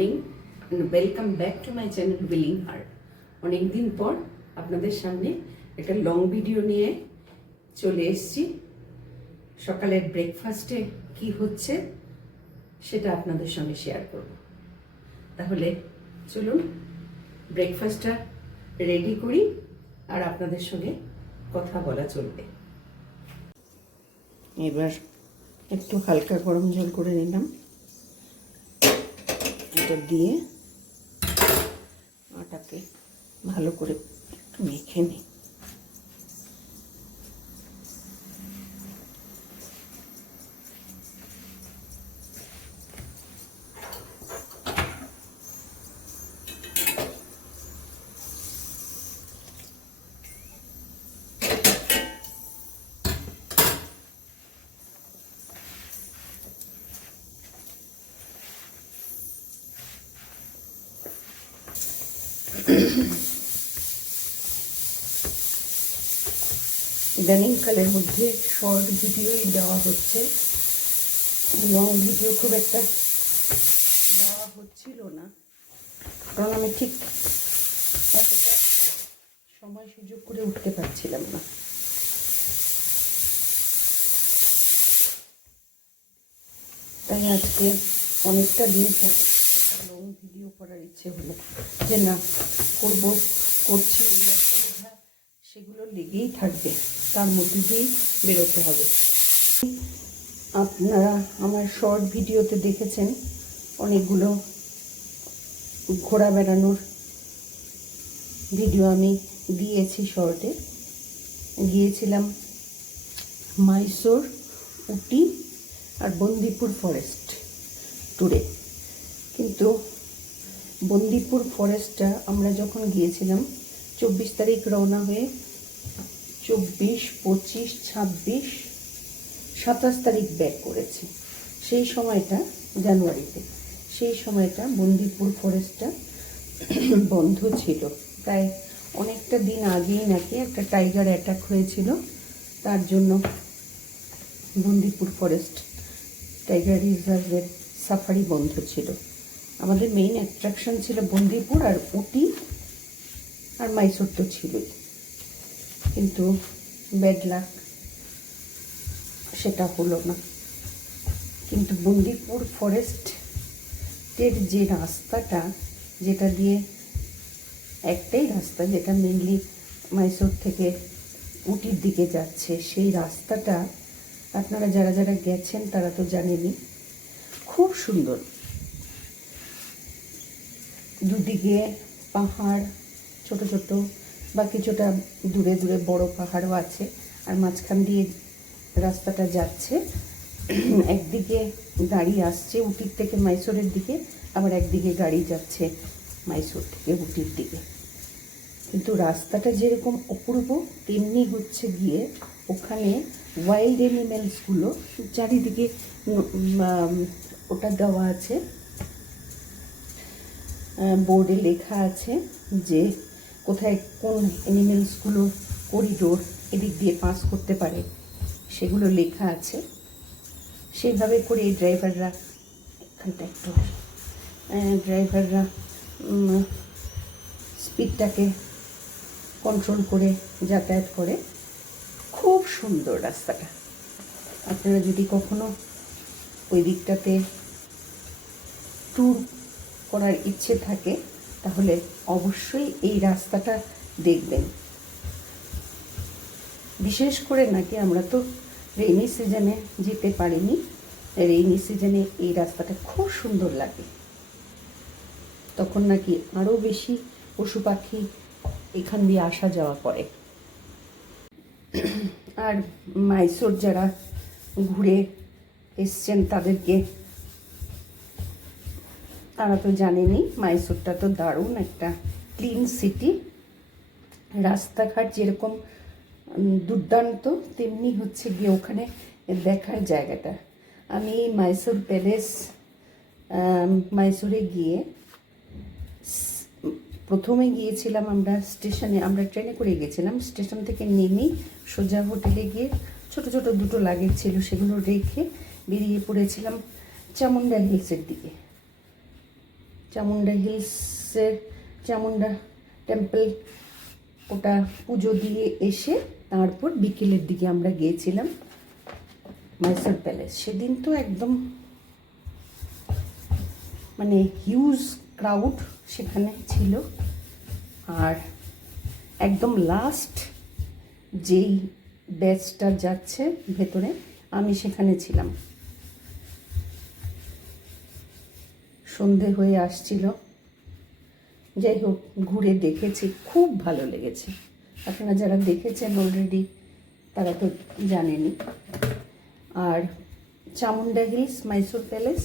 Morning and welcome back to my channel willing heart. অনেকদিন পর আপনাদের সামনে একটা লং ভিডিও নিয়ে চলে এসেছি। সকালের ব্রেকফাস্টে কি হচ্ছে সেটা আপনাদের সঙ্গে শেয়ার করব। তাহলে চলুন ব্রেকফাস্টটা রেডি করি আর আপনাদের সঙ্গে কথা বলা চলবে। এবার একটু হালকা গরম জল করে নিলাম, এটা দিয়ে আটাকে ভালো করে মেখে নিই। ইদানিংকালের মধ্যে শর্ট ভিডিওই দেওয়া হচ্ছে, লং ভিডিও খুব একটা দেওয়া হচ্ছিল না, কারণ আমি ঠিক এতটা সময় সুযোগ করে উঠতে পারছিলাম না। তাই আজকে অনেকটা দিন পরে লং ভিডিও করার ইচ্ছে হলো, যে না করছি, অসুবিধা সেগুলো লেগেই থাকবে, তার মধ্যে দিয়েই বেরোতে হবে। আপনারা আমার শর্ট ভিডিওতে দেখেছেন অনেকগুলো ঘোরা বেড়ানোর ভিডিও আমি দিয়েছি। শর্টে গিয়েছিলাম মাইসোর, উটি আর বন্দিপুর ফরেস্ট ট্যুরে। কিন্তু বন্দিপুর ফরেস্টটা আমরা যখন গিয়েছিলাম 24 তারিখ রওনা হয়ে 24, 25, 26, 27 তারিখ ব্যাক করেছি। সেই সময়টা জানুয়ারিতে, সেই সময়টা বন্দিপুর ফরেস্টটা বন্ধ ছিল। প্রায় অনেকটা দিন আগেই নাকি একটা টাইগার অ্যাটাক হয়েছিল, তার জন্য বন্দিপুর ফরেস্ট টাইগার রিজার্ভের সাফারি বন্ধ ছিল। আমাদের মেইন অ্যাট্রাকশন ছিল বন্দিপুর আর উটি আর মাইসোর তো ছিলই, কিন্তু ব্যাড লাক সেটা হলো না। কিন্তু বন্দিপুর ফরেস্টের যে রাস্তাটা, যেটা দিয়ে একটাই রাস্তা যেটা মেনলি মাইসোর থেকে উটির দিকে যাচ্ছে, সেই রাস্তাটা আপনারা যারা যারা গেছেন তারা তো জানেনই, খুব সুন্দর। দুদিকে পাহাড়, ছোট ছোট বা কিছুটা দূরে দূরে বড় পাহাড়ও আছে, আর মাঝখান দিয়ে রাস্তাটা যাচ্ছে। একদিকে গাড়ি আসছে উটির থেকে মাইসোরের দিকে, আবার একদিকে গাড়ি যাচ্ছে মাইসোর থেকে উটির দিকে। কিন্তু রাস্তাটা যেরকম অপূর্ব, তেমনি হচ্ছে গিয়ে ওখানে ওয়াইল্ড অ্যানিমেলসগুলো চারিদিকে ওটা দেওয়া আছে, বোর্ডে লেখা আছে যে কোথায় কোন অ্যানিমেলসগুলো করিডোর এদিক দিয়ে পাস করতে পারে, সেগুলো লেখা আছে। সেইভাবে করে এই ড্রাইভাররা স্পিডটাকে কন্ট্রোল করে যাতায়াত করে। খুব সুন্দর রাস্তাটা। আপনারা যদি কখনো ওই দিকটাতে ট্যুর করার ইচ্ছে থাকে তাহলে অবশ্যই এই রাস্তাটা দেখবেন। বিশেষ করে নাকি আমরা তো রেইনি সিজনে যেতে পারিনি, রেইনি সিজনে এই রাস্তাটা খুব সুন্দর লাগে। তখন নাকি আরও বেশি পশু পাখি এখান দিয়ে আসা যাওয়া করে। আর মাইসোর যারা ঘুরে এসছেন তারা তো জানেনই, মাইসোরটা তো দারুণ একটা ক্লিন সিটি। রাস্তাঘাট যেরকম দুর্দান্ত, তেমনি হচ্ছে গিয়ে ওখানে দেখার জায়গাটা। আমি মাইসোর প্যালেস, মাইসোরে গিয়ে প্রথমে গিয়েছিলাম আমরা স্টেশনে, আমরা ট্রেনে করে গেছিলাম। স্টেশন থেকে নেমেই সোজা হোটেলে গিয়ে ছোট ছোট দুটো লাগেজ ছিল, সেগুলো রেখে বেরিয়ে পড়েছিলাম চামুন্ডা হিলসের দিকে। চামুন্ডা হিলসের চামুন্ডা টেম্পল ওটা পুজো দিয়ে এসে তারপর বিকেলের দিকে আমরা গিয়েছিলাম মাইসোর প্যালেস। সেদিন তো একদম মানে হিউজ ক্রাউড সেখানে ছিল। আর একদম লাস্ট যেই ব্যাচটা যাচ্ছে ভেতরে আমি সেখানে ছিলাম। সন্ধে হয়ে আসছিল। যাই হোক, ঘুরে দেখেছি, খুব ভালো লেগেছে। আপনারা যারা দেখেছেন অলরেডি তারা তো জানেনই। আর চামুন্ডা হিলস, মাইসোর প্যালেস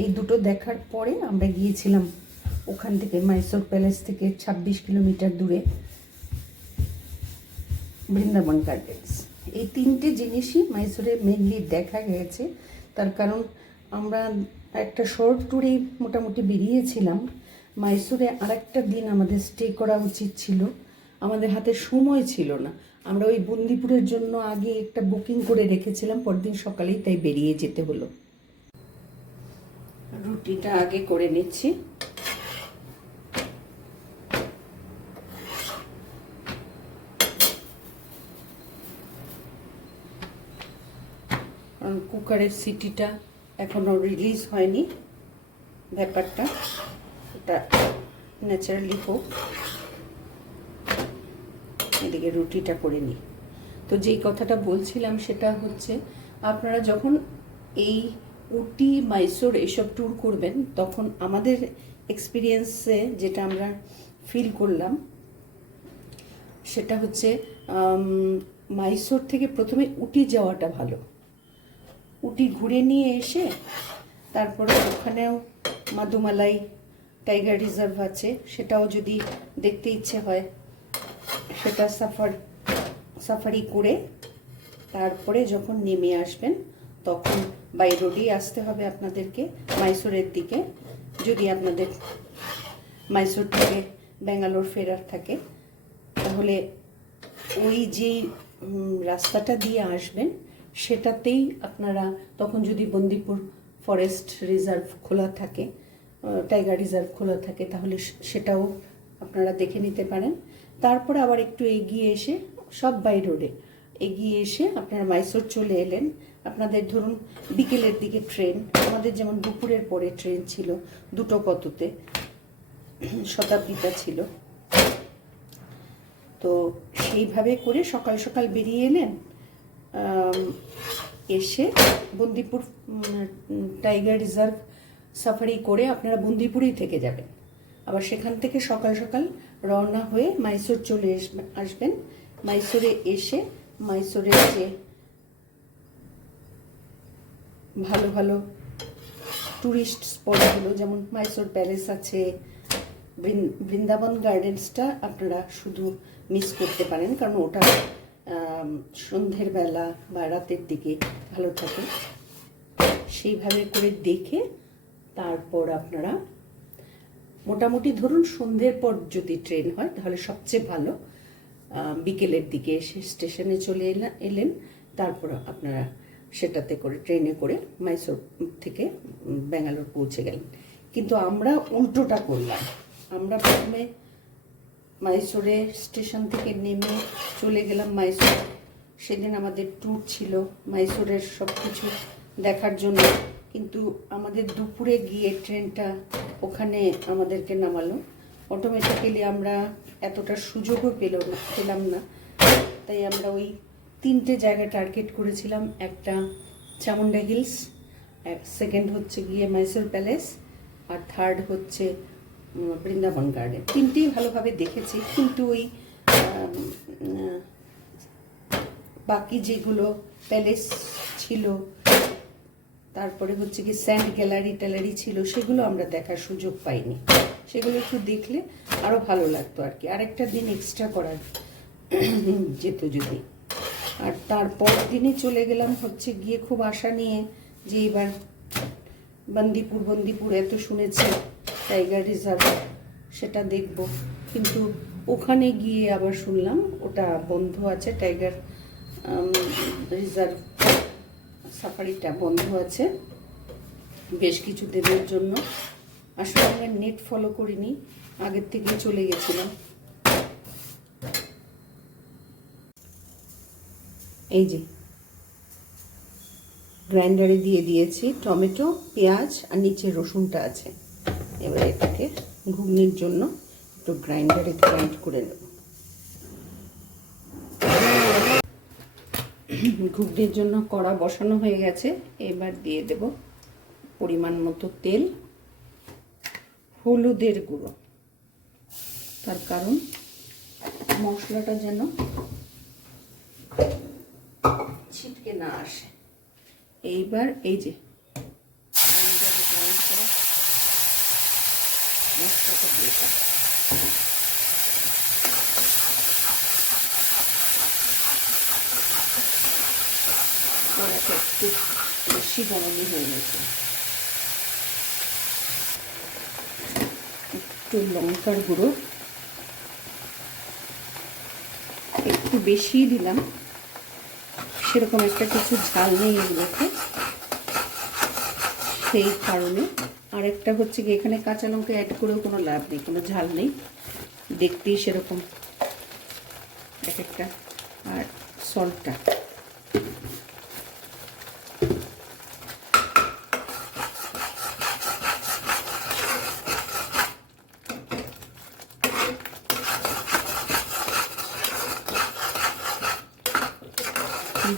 এই দুটো দেখার পরে আমরা গিয়েছিলাম ওখান থেকে, মাইসোর প্যালেস থেকে 26 কিলোমিটার দূরে বৃন্দাবন গার্ডেন্স। এই তিনটে জিনিসই মাইসোরে মেনলি দেখা গেছে। তার কারণ আমরা একটা শর্ট ট্যুরেই মোটামুটি বেরিয়েছিলাম। মাইসোরে আরেকটা দিন আমাদের স্টে করা উচিত ছিল, আমাদের হাতে সময় ছিল না। আমরা ওই বন্দিপুরের জন্য আগে একটা বুকিং করে রেখেছিলাম, পরদিন সকালেই তাই বেরিয়ে যেতে হলো। রুটিটা আগে করে নিচ্ছি। কারণ কুকারের সিটিটা এখনও রিলিজ হয়নি, ব্যাপারটা ওটা ন্যাচারালি হোক। এদিকে রুটিটা করে নিই। তো যেই কথাটা বলছিলাম সেটা হচ্ছে, আপনারা যখন এই উটি, মাইসোর এইসব ট্যুর করবেন তখন আমাদের এক্সপিরিয়েন্সে যেটা আমরা ফিল করলাম সেটা হচ্ছে মাইসোর থেকে প্রথমে উটি যাওয়াটা ভালো। উটি ঘুরে নিয়ে এসে তারপরে ওখানেও মাদুমালাই টাইগার রিজার্ভ আছে, সেটাও যদি দেখতে ইচ্ছে হয় সেটা সাফারি করে তারপরে যখন নেমে আসবেন তখন বাই রোডই আসতে হবে আপনাদেরকে মাইসোরের দিকে। যদি আপনাদের মাইসোর থেকে ব্যাঙ্গালোর ফেরার থাকে তাহলে ওই যেই রাস্তাটা দিয়ে আসবেন সেটাতেই আপনারা, তখন যদি বন্দিপুর ফরেস্ট রিজার্ভ খোলা থাকে, টাইগার রিজার্ভ খোলা থাকে, তাহলে সেটাও আপনারা দেখে নিতে পারেন। তারপরে আবার একটু এগিয়ে এসে, সব বাই রোডে এগিয়ে এসে আপনারা মাইসোর চলে এলেন। আপনাদের ধরুন বিকেলের দিকে ট্রেন, আমাদের যেমন দুপুরের পরে ট্রেন ছিল, দুটো কততে শতাব্দীটা ছিল, তো সেইভাবে করে সকাল সকাল বেরিয়ে এলেন। এসে বন্দিপুর টাইগার রিজার্ভ সাফারি করে আপনারা বন্দিপুরেই থেকে যাবেন। আবার সেখান থেকে সকাল সকাল রওনা হয়ে মাইসোর চলে আসবেন। মাইসোরে এসে মাইসোরের যে ভালো ভালো ট্যুরিস্ট স্পটগুলো, যেমন মাইসোর প্যালেস আছে, বৃন্দাবন গার্ডেন্সটা আপনারা শুধু মিস করতে পারেন, কারণ ওটা সন্ধ্যের বেলা বা রাতের দিকে ভালো থাকে। সেইভাবে করে দেখে তারপর আপনারা মোটামুটি ধরুন সন্ধ্যের পর যদি ট্রেন হয় তাহলে সবচেয়ে ভালো বিকেলের দিকে এসে স্টেশনে চলে এলেন। তারপর আপনারা সেটাতে করে ট্রেনে করে মাইসোর থেকে ব্যাঙ্গালোর পৌঁছে গেলেন। কিন্তু আমরা উল্টোটা করলাম। আমরা প্রথমে মাইসোরে স্টেশন থেকে নেমে চলে গেলাম মাইসোর। সেদিন আমাদের ট্যুর ছিল মাইসোরের সব কিছু দেখার জন্য, কিন্তু আমাদের দুপুরে গিয়ে ট্রেনটা ওখানে আমাদেরকে নামালো। অটোমেটিক্যালি আমরা এতটা সুযোগও পেলাম না। তাই আমরা ওই তিনটে জায়গা টার্গেট করেছিলাম। একটা চামুন্ডা হিলস, সেকেন্ড হচ্ছে গিয়ে মাইসোর প্যালেস, আর থার্ড হচ্ছে বৃন্দাবন গার্ডেন। তিনটেই ভালোভাবে দেখেছি, কিন্তু ওই বাকি যেগুলো প্যালেস ছিল, তারপরে হচ্ছে কি স্যান্ড গ্যালারি ছিল, সেগুলো আমরা দেখার সুযোগ পাইনি। সেগুলো একটু দেখলে আরও ভালো লাগতো আর কি, আরেকটা দিন এক্সট্রা করার যেত যদি। আর তারপর দিনে চলে গেলাম হচ্ছে গিয়ে খুব আশা নিয়ে যে এবার বন্দিপুর এত শুনেছি টাইগার রিজার্ভ, সেটা দেখব। কিন্তু ওখানে গিয়ে আবার শুনলাম ওটা বন্ধ আছে, টাইগার রিজার্ভ সাফারিটা বন্ধ আছে বেশ কিছু দিনের জন্য। আসলে আমরা নেট ফলো করিনি, আগের থেকে চলে গেছিলাম। এই যে গ্রাইন্ডারে দিয়ে দিয়েছি টমেটো, পেঁয়াজ আর নিচে রসুনটা আছে। এবার এটাকে ঘুগনির জন্য একটু গ্রাইন্ডারে গ্রাইন্ড করে নেব। ঘুগনির জন্য কড়া বসানো হয়ে গেছে। এবার দিয়ে দেব পরিমাণ মতো তেল, হলুদের গুঁড়ো, তার কারণ মশলাটা যেন ছিটকে না আসে। এইবার এই যে মশলাটা দিয়ে কড়াটা একটু বেশি গরমই হয়ে গেছে। একটু লঙ্কার গুঁড়ো একটু বেশি দিলাম, সেরকম একটা কিছু ঝাল নেই এগুলোতে, সেই কারণে। আর একটা হচ্ছে কি, এখানে কাঁচা লঙ্কা অ্যাড করেও কোনো লাভ নেই, কোনো ঝাল নেই, দেখতেই সেরকম এক একটা। আর সল্টটা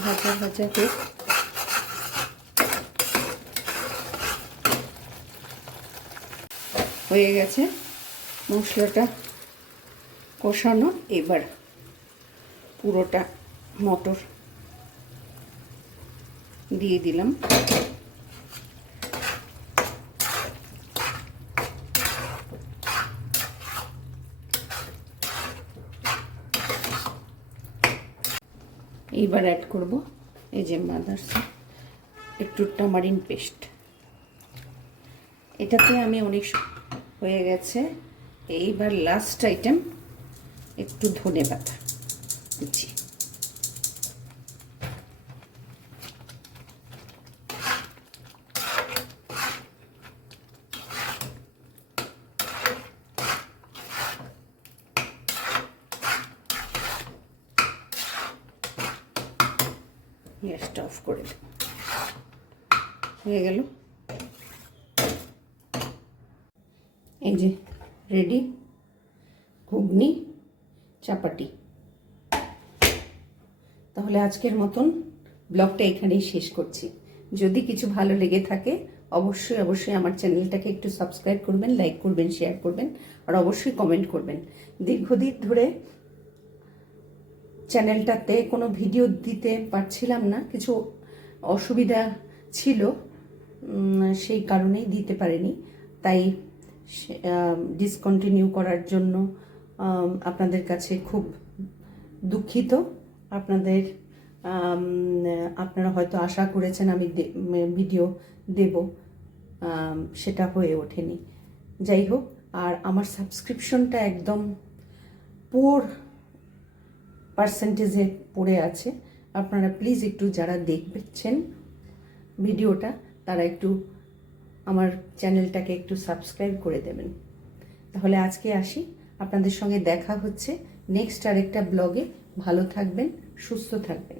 ভাজা ভাজা হোক। হয়ে গেছে মশলাটা কষানো। এবার পুরোটা মটর দিয়ে দিলাম। এইবার অ্যাড করব এই যে মাদার্স একটু টামারিন পেস্ট। এটাতে আমি অনেক হয়ে গেছে। এইবার লাস্ট আইটেম একটু ধনে পাতা কুচি। গ্যাসটা অফ করে দেব। হয়ে গেল। এই যে রেডি ঘুগনি চাপাটি। তাহলে আজকের মতন ব্লগটা এখানেই শেষ করছি। যদি কিছু ভালো লেগে থাকে অবশ্যই অবশ্যই আমার চ্যানেলটাকে একটু সাবস্ক্রাইব করবেন, লাইক করবেন, শেয়ার করবেন, আর অবশ্যই কমেন্ট করবেন। দীর্ঘদিন ধরে চ্যানেলটাতে কোনো ভিডিও দিতে পারছিলাম না, কিছু অসুবিধা ছিল, সেই কারণেই দিতে পারিনি। তাই ডিসকন্টিনিউ করার জন্য আপনাদের কাছে খুব দুঃখিত। আপনারা হয়তো আশা করেছেন আমি ভিডিও দেব, সেটা হয়ে ওঠেনি। যাই হোক, আর আমার সাবস্ক্রিপশনটা একদম পুর পার্সেন্টেজে পড়ে আছে। আপনারা প্লিজ একটু যারা দেখছেন ভিডিওটা তারা একটু আমার চ্যানেলটাকে একটু সাবস্ক্রাইব করে দেবেন। তাহলে আজকে আসি, আপনাদের সঙ্গে দেখা হচ্ছে নেক্সট আরেকটা ব্লগে। ভালো থাকবেন, সুস্থ থাকবেন।